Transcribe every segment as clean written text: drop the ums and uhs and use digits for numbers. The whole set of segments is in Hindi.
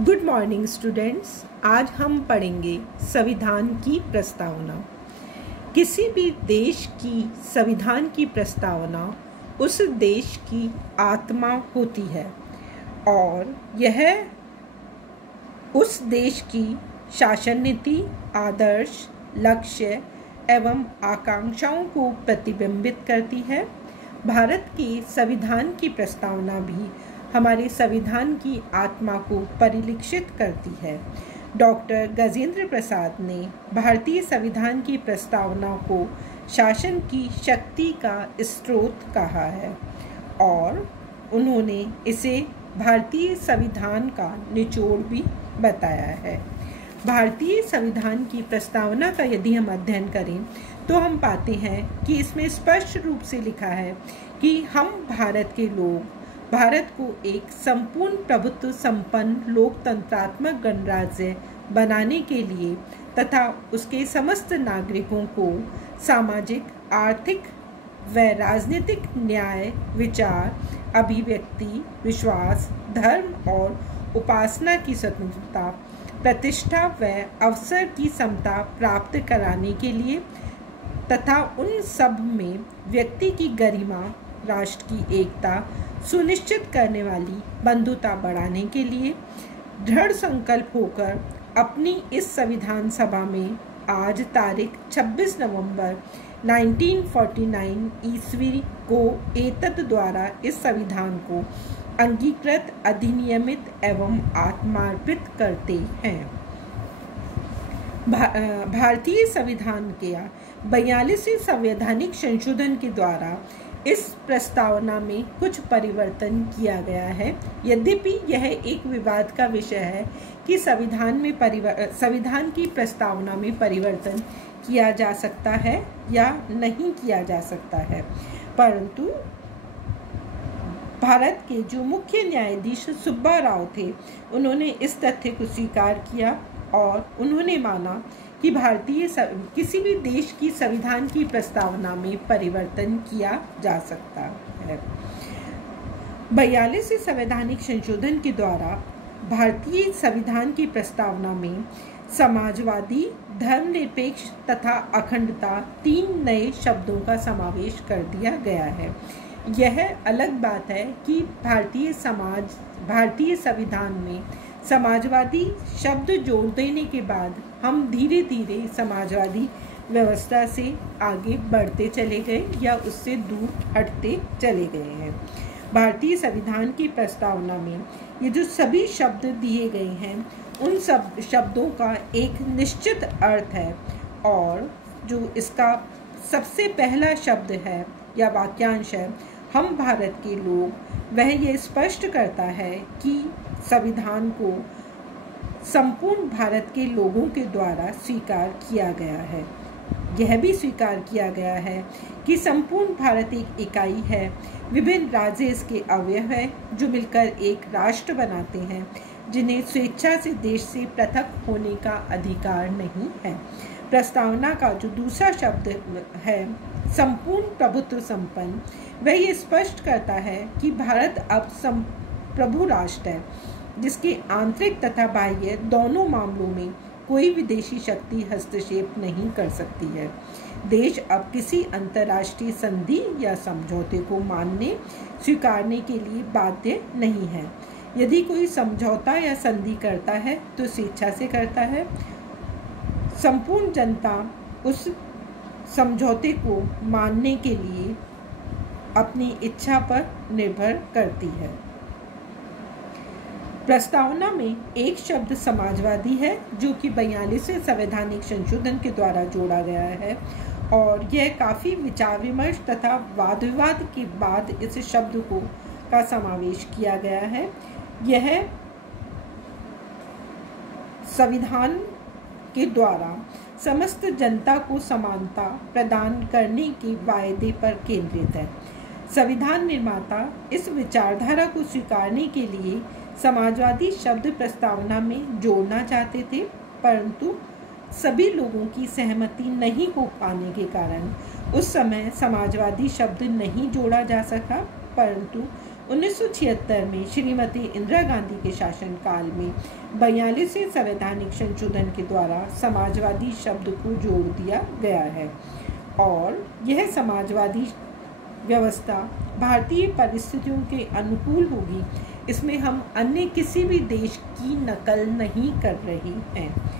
Good morning students. आज हम पढ़ेंगे संविधान की प्रस्तावना। किसी भी देश की संविधान की प्रस्तावना उस देश की आत्मा होती है और यह उस देश की शासन नीति, आदर्श, लक्ष्य एवं आकांक्षाओं को प्रतिबिंबित करती है। भारत के संविधान की प्रस्तावना भी हमारे संविधान की आत्मा को परिलक्षित करती है। डॉक्टर गजेंद्र प्रसाद ने भारतीय संविधान की प्रस्तावना को शासन की शक्ति का स्रोत कहा है और उन्होंने इसे भारतीय संविधान का निचोड़ भी बताया है। भारतीय संविधान की प्रस्तावना का यदि हम अध्ययन करें तो हम पाते हैं कि इसमें स्पष्ट रूप से लिखा है कि हम भारत के लोग भारत को एक संपूर्ण प्रभुत्व संपन्न लोकतंत्रात्मक गणराज्य बनाने के लिए तथा उसके समस्त नागरिकों को सामाजिक, आर्थिक व राजनीतिक न्याय, विचार, अभिव्यक्ति, विश्वास, धर्म और उपासना की स्वतंत्रता, प्रतिष्ठा व अवसर की समता प्राप्त कराने के लिए तथा उन सब में व्यक्ति की गरिमा, राष्ट्र की एकता सुनिश्चित करने वाली बंधुता बढ़ाने के लिए दृढ़ संकल्प होकर अपनी इस संविधान सभा में आज तारीख 26 नवंबर 1949 ईस्वी को एतद द्वारा इस संविधान को अंगीकृत, अधिनियमित एवं आत्मार्पित करते हैं। भारतीय संविधान के 42वें संवैधानिक संशोधन के द्वारा इस प्रस्तावना में कुछ परिवर्तन किया गया है। यद्यपि यह एक विवाद का विषय है कि संविधान की प्रस्तावना में परिवर्तन किया जा सकता है या नहीं किया जा सकता है, परंतु भारत के जो मुख्य न्यायाधीश सुब्बा राव थे उन्होंने इस तथ्य को स्वीकार किया और उन्होंने माना कि किसी भी देश की संविधान की प्रस्तावना में परिवर्तन किया जा सकता है। 42वें संवैधानिक संशोधन के द्वारा भारतीय संविधान की प्रस्तावना में समाजवादी, धर्मनिरपेक्ष तथा अखंडता 3 नए शब्दों का समावेश कर दिया गया है। यह अलग बात है कि भारतीय संविधान में समाजवादी शब्द जोड़ देने के बाद हम धीरे धीरे समाजवादी व्यवस्था से आगे बढ़ते चले गए या उससे दूर हटते चले गए हैं। भारतीय संविधान की प्रस्तावना में ये जो सभी शब्द दिए गए हैं उन सब शब्दों का एक निश्चित अर्थ है और जो इसका सबसे पहला शब्द है या वाक्यांश है, हम भारत के लोग, वह ये स्पष्ट करता है कि संविधान को संपूर्ण भारत के लोगों के द्वारा स्वीकार किया गया है। यह भी स्वीकार किया गया है कि संपूर्ण भारत एक इकाई है, विभिन्न राज्य इसके अवयव हैं जो मिलकर एक राष्ट्र बनाते हैं, जिन्हें स्वेच्छा से देश से पृथक होने का अधिकार नहीं है। प्रस्तावना का जो दूसरा शब्द है संपूर्ण प्रभुत्व संपन्न, वह ये स्पष्ट करता है कि भारत अब प्रभु राष्ट्र है जिसके आंतरिक तथा बाह्य दोनों मामलों में कोई विदेशी शक्ति हस्तक्षेप नहीं कर सकती है। देश अब किसी अंतर्राष्ट्रीय संधि या समझौते को मानने स्वीकारने के लिए बाध्य नहीं है। यदि कोई समझौता या संधि करता है तो स्वेच्छा से करता है। संपूर्ण जनता उस समझौते को मानने के लिए अपनी इच्छा पर निर्भर करती है। प्रस्तावना में एक शब्द समाजवादी है जो कि 42वें संवैधानिक संशोधन के द्वारा जोड़ा गया है और यह काफ़ी विचार विमर्श तथा वाद विवाद के बाद इस शब्द का समावेश किया गया है। यह संविधान के द्वारा समस्त जनता को समानता प्रदान करने के वायदे पर केंद्रित है। संविधान निर्माता इस विचारधारा को स्वीकारने के लिए समाजवादी शब्द प्रस्तावना में जोड़ना चाहते थे, परंतु सभी लोगों की सहमति नहीं हो पाने के कारण उस समय समाजवादी शब्द नहीं जोड़ा जा सका, परंतु 1976 में श्रीमती इंदिरा गांधी के शासनकाल में 42वें संवैधानिक संशोधन के द्वारा समाजवादी शब्द को जोड़ दिया गया है और यह समाजवादी व्यवस्था भारतीय परिस्थितियों के अनुकूल होगी। इसमें हम अन्य किसी भी देश की नकल नहीं कर रहे हैं।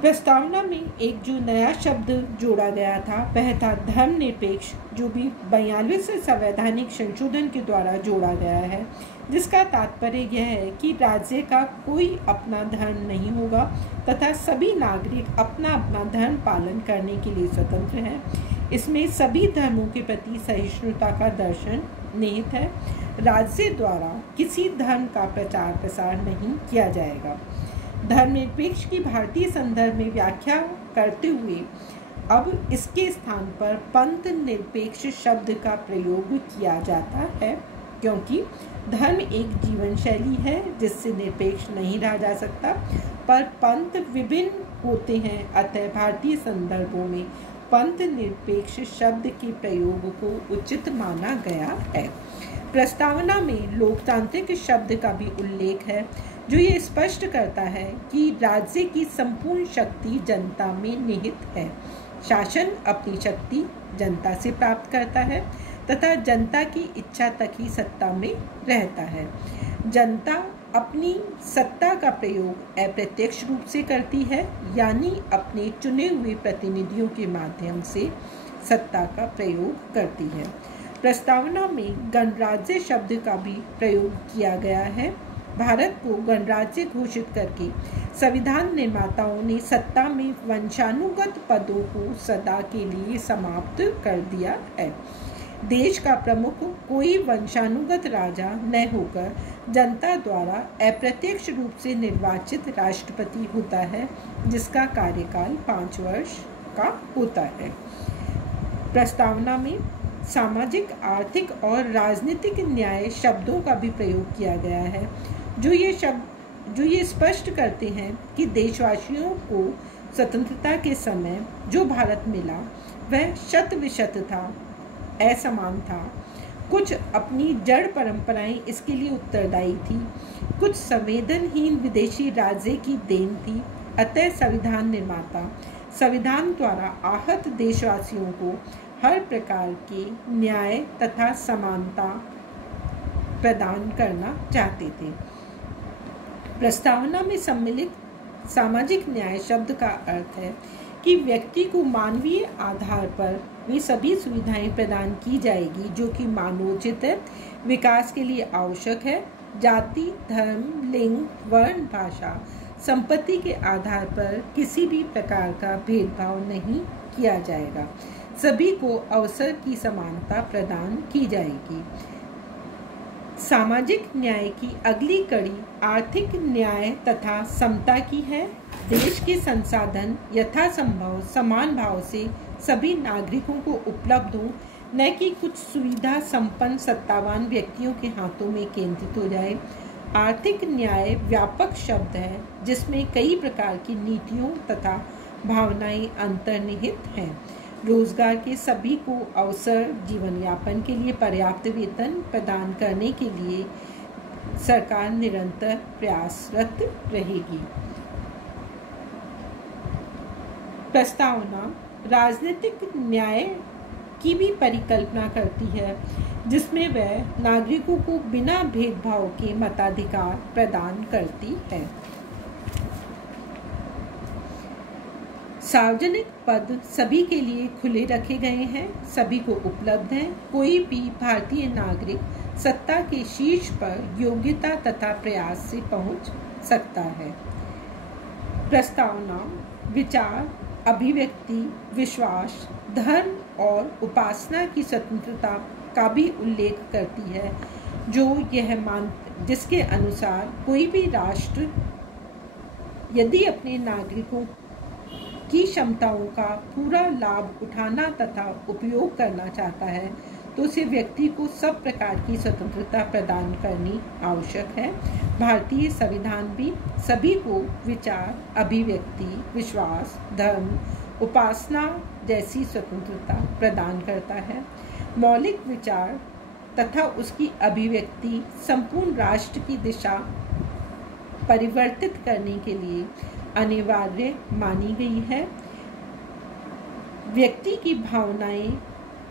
प्रस्तावना में एक जो नया शब्द जोड़ा गया था वह था धर्मनिरपेक्ष, जो भी 42वें संवैधानिक संशोधन के द्वारा जोड़ा गया है, जिसका तात्पर्य यह है कि राज्य का कोई अपना धर्म नहीं होगा तथा सभी नागरिक अपना अपना धर्म पालन करने के लिए स्वतंत्र हैं। इसमें सभी धर्मों के प्रति सहिष्णुता का दर्शन निहित है। राज्य द्वारा किसी धर्म का प्रचार प्रसार नहीं किया जाएगा। धर्मनिरपेक्ष की भारतीय संदर्भ में व्याख्या करते हुए अब इसके स्थान पर पंथ निरपेक्ष शब्द का प्रयोग किया जाता है, क्योंकि धर्म एक जीवन शैली है जिससे निरपेक्ष नहीं रहा जा सकता, पर पंथ विभिन्न होते हैं। अतः भारतीय संदर्भों में पंथ निरपेक्ष शब्द के प्रयोग को उचित माना गया है। प्रस्तावना में लोकतांत्रिक शब्द का भी उल्लेख है, जो ये स्पष्ट करता है कि राज्य की संपूर्ण शक्ति जनता में निहित है। शासन अपनी शक्ति जनता से प्राप्त करता है तथा जनता की इच्छा तक ही सत्ता में रहता है। जनता अपनी सत्ता का प्रयोग अप्रत्यक्ष रूप से करती है, यानी अपने चुने हुए प्रतिनिधियों के माध्यम से सत्ता का प्रयोग करती है। प्रस्तावना में गणराज्य शब्द का भी प्रयोग किया गया है। भारत को गणराज्य घोषित करके संविधान निर्माताओं ने सत्ता में वंशानुगत पदों को सदा के लिए समाप्त कर दिया है। देश का प्रमुख कोई वंशानुगत राजा न होकर जनता द्वारा अप्रत्यक्ष रूप से निर्वाचित राष्ट्रपति होता है, जिसका कार्यकाल 5 वर्ष का होता है। प्रस्तावना में सामाजिक, आर्थिक और राजनीतिक न्याय शब्दों का भी प्रयोग किया गया है, जो ये स्पष्ट करते हैं कि देशवासियों को स्वतंत्रता के समय जो भारत मिला वह 100% था, असमान था। कुछ अपनी जड़ परंपराएं इसके लिए उत्तरदायी थी, कुछ संवेदनहीन विदेशी राज्य की देन थी। अतः संविधान निर्माता संविधान द्वारा आहत देशवासियों को हर प्रकार के न्याय तथा समानता प्रदान करना चाहते थे। प्रस्तावना में सम्मिलित सामाजिक न्याय शब्द का अर्थ है कि व्यक्ति को मानवीय आधार पर वे सभी सुविधाएं प्रदान की जाएगी जो कि मानवोचित है, विकास के लिए आवश्यक है। जाति, धर्म, लिंग, वर्ण, भाषा, संपत्ति के आधार पर किसी भी प्रकार का भेदभाव नहीं किया जाएगा। सभी को अवसर की समानता प्रदान की जाएगी। सामाजिक न्याय की अगली कड़ी आर्थिक न्याय तथा समता की है। देश के संसाधन यथासंभव समान भाव से सभी नागरिकों को उपलब्ध हो, न कि कुछ सुविधा संपन्न सत्तावान व्यक्तियों के हाथों में केंद्रित हो जाए। आर्थिक न्याय व्यापक शब्द है जिसमें कई प्रकार की नीतियों तथा भावनाएं अंतर्निहित हैं। रोजगार के सभी को अवसर, जीवन यापन के लिए पर्याप्त वेतन प्रदान करने के लिए सरकार निरंतर प्रयासरत रहेगी। प्रस्तावना राजनीतिक न्याय की भी परिकल्पना करती है, जिसमें वह नागरिकों को बिना भेदभाव के मताधिकार प्रदान करती है। सार्वजनिक पद सभी के लिए खुले रखे गए हैं, सभी को उपलब्ध हैं। कोई भी भारतीय नागरिक सत्ता के शीर्ष पर योग्यता तथा प्रयास से पहुंच सकता है। प्रस्तावना विचार, अभिव्यक्ति, विश्वास, धर्म और उपासना की स्वतंत्रता का भी उल्लेख करती है, जिसके अनुसार कोई भी राष्ट्र यदि अपने नागरिकों की क्षमताओं का पूरा लाभ उठाना तथा उपयोग करना चाहता है तो उसे व्यक्ति को सब प्रकार की स्वतंत्रता प्रदान करनी आवश्यक है। भारतीय संविधान भी सभी को विचार, अभिव्यक्ति, विश्वास, धर्म, उपासना जैसी स्वतंत्रता प्रदान करता है। मौलिक विचार तथा उसकी अभिव्यक्ति संपूर्ण राष्ट्र की दिशा परिवर्तित करने के लिए अनिवार्य मानी गई है। व्यक्ति की भावनाएं,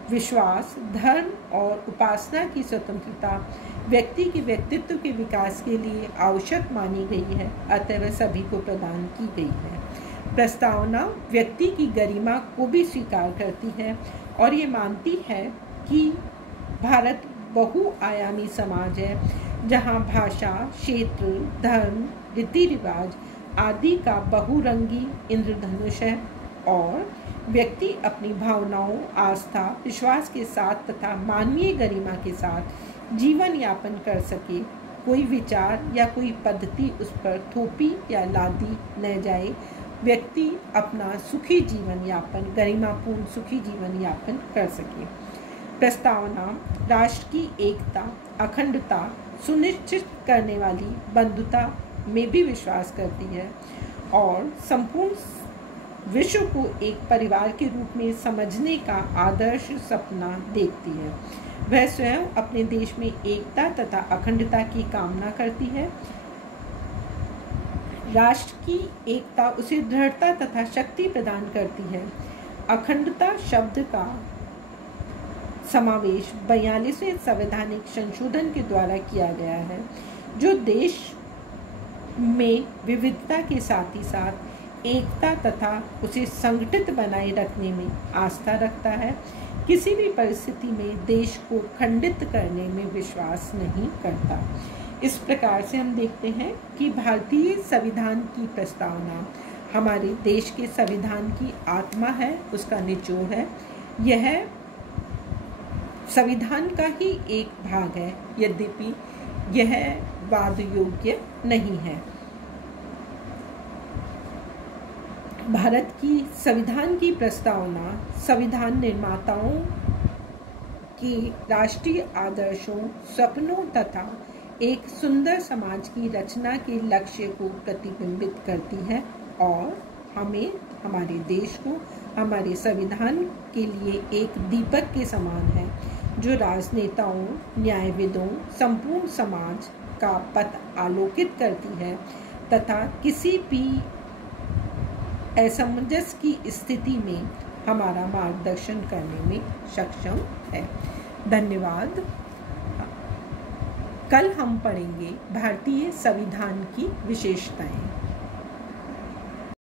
विश्वास, धर्म और उपासना की स्वतंत्रता व्यक्ति के व्यक्तित्व के विकास के लिए आवश्यक मानी गई है, अतः वह सभी को प्रदान की गई है। प्रस्तावना व्यक्ति की गरिमा को भी स्वीकार करती है और ये मानती है कि भारत बहुआयामी समाज है जहाँ भाषा, क्षेत्र, धर्म, रीति रिवाज आदि का बहुरंगी इंद्रधनुष है और व्यक्ति अपनी भावनाओं, आस्था, विश्वास के साथ तथा मानवीय गरिमा के साथ जीवन यापन कर सके। कोई विचार या कोई पद्धति उस पर थोपी या लादी न जाए। व्यक्ति अपना सुखी जीवन यापन, गरिमापूर्ण सुखी जीवन यापन कर सके। प्रस्तावना राष्ट्र की एकता, अखंडता सुनिश्चित करने वाली बंधुता में भी विश्वास करती है और संपूर्ण विश्व को एक परिवार के रूप में समझने का आदर्श सपना देखती है। वह स्वयं अपने देश में एकता तथा अखंडता की कामना करती है। राष्ट्र की एकता उसे दृढ़ता तथा शक्ति प्रदान करती है। अखंडता शब्द का समावेश 42वें संवैधानिक संशोधन के द्वारा किया गया है, जो देश में विविधता के साथ ही साथ एकता तथा उसे संगठित बनाए रखने में आस्था रखता है। किसी भी परिस्थिति में देश को खंडित करने में विश्वास नहीं करता। इस प्रकार से हम देखते हैं कि भारतीय संविधान की प्रस्तावना हमारे देश के संविधान की आत्मा है, उसका निचोड़ है। यह संविधान का ही एक भाग है, यद्यपि यह वाद योग्य नहीं है। भारत की संविधान की प्रस्तावना संविधान निर्माताओं की राष्ट्रीय आदर्शों, सपनों तथा एक सुंदर समाज की रचना के लक्ष्य को प्रतिबिंबित करती है और हमें, हमारे देश को, हमारे संविधान के लिए एक दीपक के समान है, जो राजनेताओं, न्यायविदों, संपूर्ण समाज का पथ आलोकित करती है तथा किसी भी असमंजस की स्थिति में हमारा मार्गदर्शन करने में सक्षम है। धन्यवाद। कल हम पढ़ेंगे भारतीय संविधान की विशेषताएं।